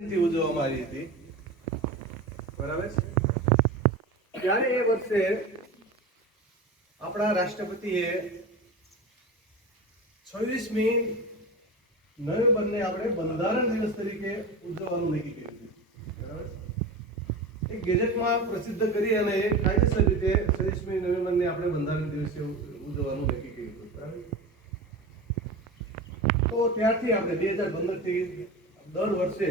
ઉજવવામાં આવી હતી, બરાબર. ત્યારે એ વર્ષે આપણા રાષ્ટ્રપતિએ 26મી નવેમ્બરને આપણે બંધારણ દિવસ તરીકે ઉજવવાનું નક્કી કર્યું છે, બરાબર. એક ગેજેટમાં પ્રસિદ્ધ કરી અને એક કાયદેસર રીતે 26મી નવેમ્બરને આપણે બંધારણ દિવસે ઉજવવાનું નક્કી કર્યું હતું, બરાબર. તો ત્યારથી આપણે 2015 થી દર વર્ષે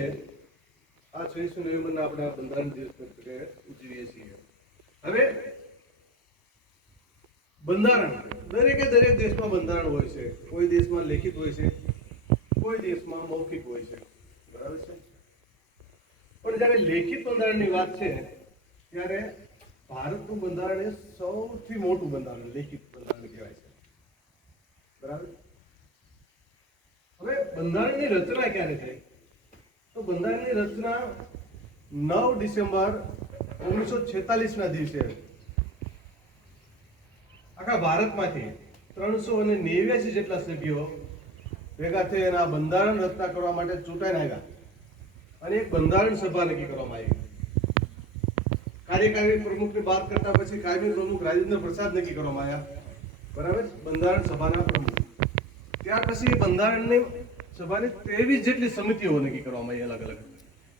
આ 26મી નવેમ્બરના આપણે બંધારણ દિવસ તરીકે ઉજવીએ છીએ. હવે બંધારણ દરેક દેશમાં બંધારણ હોય છે. કોઈ દેશમાં લેખિત હોય છે, કોઈ દેશમાં મૌખિક હોય છે, બરાબર છે. પણ જ્યારે લેખિત બંધારણની વાત છે ત્યારે ભારતનું બંધારણ એ સૌથી મોટું બંધારણ લેખિત બંધારણ કહેવાય છે, બરાબર. હવે બંધારણની રચના ક્યારે થઈ? તો બંધારણની રચના 9 ડિસેમ્બર 1946 ના દિવસે આખા ભારતમાંથી 389 જેટલા સભ્યો ભેગા થઈ અને આ બંધારણ રચના કરવા માટે ચૂંટાઈને આવ્યા અને એક બંધારણ સભા નક્કી કરવામાં આવી. કાર્યકારી પ્રમુખની વાત કરતા પછી કાયમી પ્રમુખ રાજેન્દ્ર પ્રસાદ નક્કી કરવામાં આવ્યા, બરાબર, બંધારણ સભાના પ્રમુખ. ત્યાર પછી બંધારણની સભાની 23 જેટલી સમિતિઓ નક્કી કરવામાં આવી, અલગ અલગ.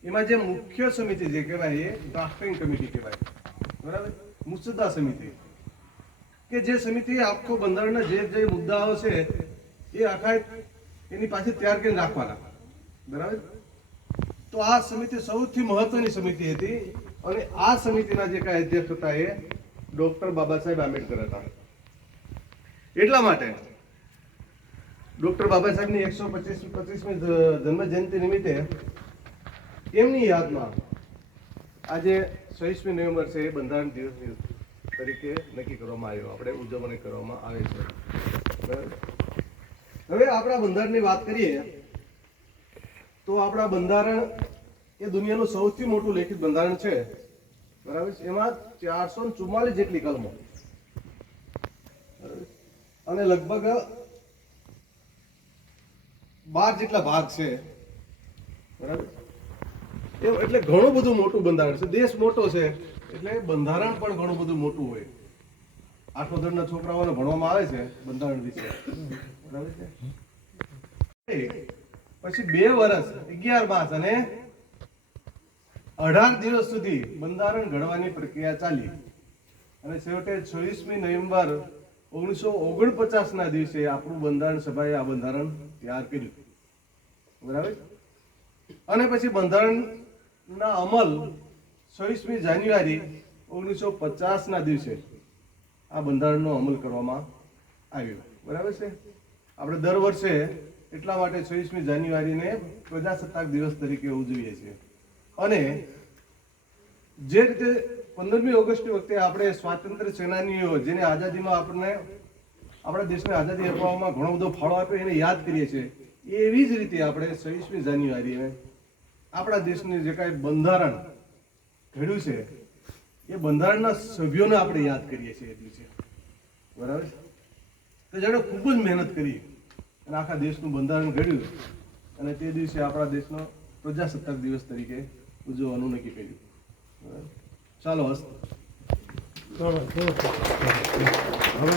એમાં જે મુખ્ય સમિતિ જે કહેવાય એ ડ્રાફ્ટિંગ કમિટી કહેવાય, બરાબર, મુસદ્દા સમિતિ, કે જે સમિતિ આખો બંધારણના જે મુદ્દાઓ છે એ આખા એની પાસે તૈયાર કરીને રાખવાના, બરાબર. તો આ સમિતિ સૌથી મહત્વની સમિતિ હતી અને આ સમિતિના જે કાંઈ અધ્યક્ષ હતા એ ડોક્ટર બાબા સાહેબ આંબેડકર હતા. એટલા માટે ડોક્ટર બાબા સાહેબની 125મી જન્મ જયંતિ નિમિત્તે એમની યાદમાં આજે 26મી નવેમ્બર છે એ બંધારણ દિવસ તરીકે નક્કી કરવામાં આવ્યો, આપણે ઉજવણી કરવામાં આવે છે. હવે આપણા બંધારણની વાત કરીએ તો આપણા બંધારણ એ દુનિયાનું સૌથી મોટું લેખિત બંધારણ છે, બરાબર. એમાં 444 જેટલી કલમો અને લગભગ 12 જેટલા ભાગ છે, બરાબર. એટલે ઘણું બધું મોટું બંધારણ છે. દેશ મોટો છે એટલે બંધારણ પણ ઘણું બધું મોટું હોય. 8મા ધોરણના છોકરાઓને ભણવામાં આવે છે બંધારણ વિશે, બરાબર છે. પછી 2 વર્ષ 11 માસ અને 18 દિવસ સુધી બંધારણ ઘડવાની પ્રક્રિયા ચાલી અને છેવટે 26મી નવેમ્બર 1949 ના દિવસે આપણું બંધારણ સભાએ આ બંધારણ તૈયાર કર્યું, બરાબર. અને પછી બંધારણના અમલ 26મી જાન્યુઆરી 1950 ના દિવસે આ બંધારણનો અમલ કરવામાં આવ્યો, બરાબર છે. આપણે દર વર્ષે એટલા માટે 26મી જાન્યુઆરીને પ્રજાસત્તાક દિવસ તરીકે ઉજવીએ છીએ. અને જે રીતે 15મી ઓગસ્ટ વખતે આપણે સ્વાતંત્ર્ય સેનાનીઓ જેને આઝાદીમાં આપણને આપણા દેશને આઝાદી અપાવવામાં ઘણો બધો ફાળો આપ્યો એને યાદ કરીએ છીએ, એવી જ રીતે આપણે 26મી જાન્યુઆરીએ આપણા દેશની જે કાંઈ બંધારણ ઘડ્યું છે એ બંધારણના સભ્યોને આપણે યાદ કરીએ છીએ એટલું છે, બરાબર. તો જેણે ખૂબ જ મહેનત કરી અને આખા દેશનું બંધારણ ઘડ્યું અને તે દિવસે આપણા દેશનો પ્રજાસત્તાક દિવસ તરીકે ઉજવવાનું નક્કી કર્યું, બરાબર. ચાલો હસ્ત. હવે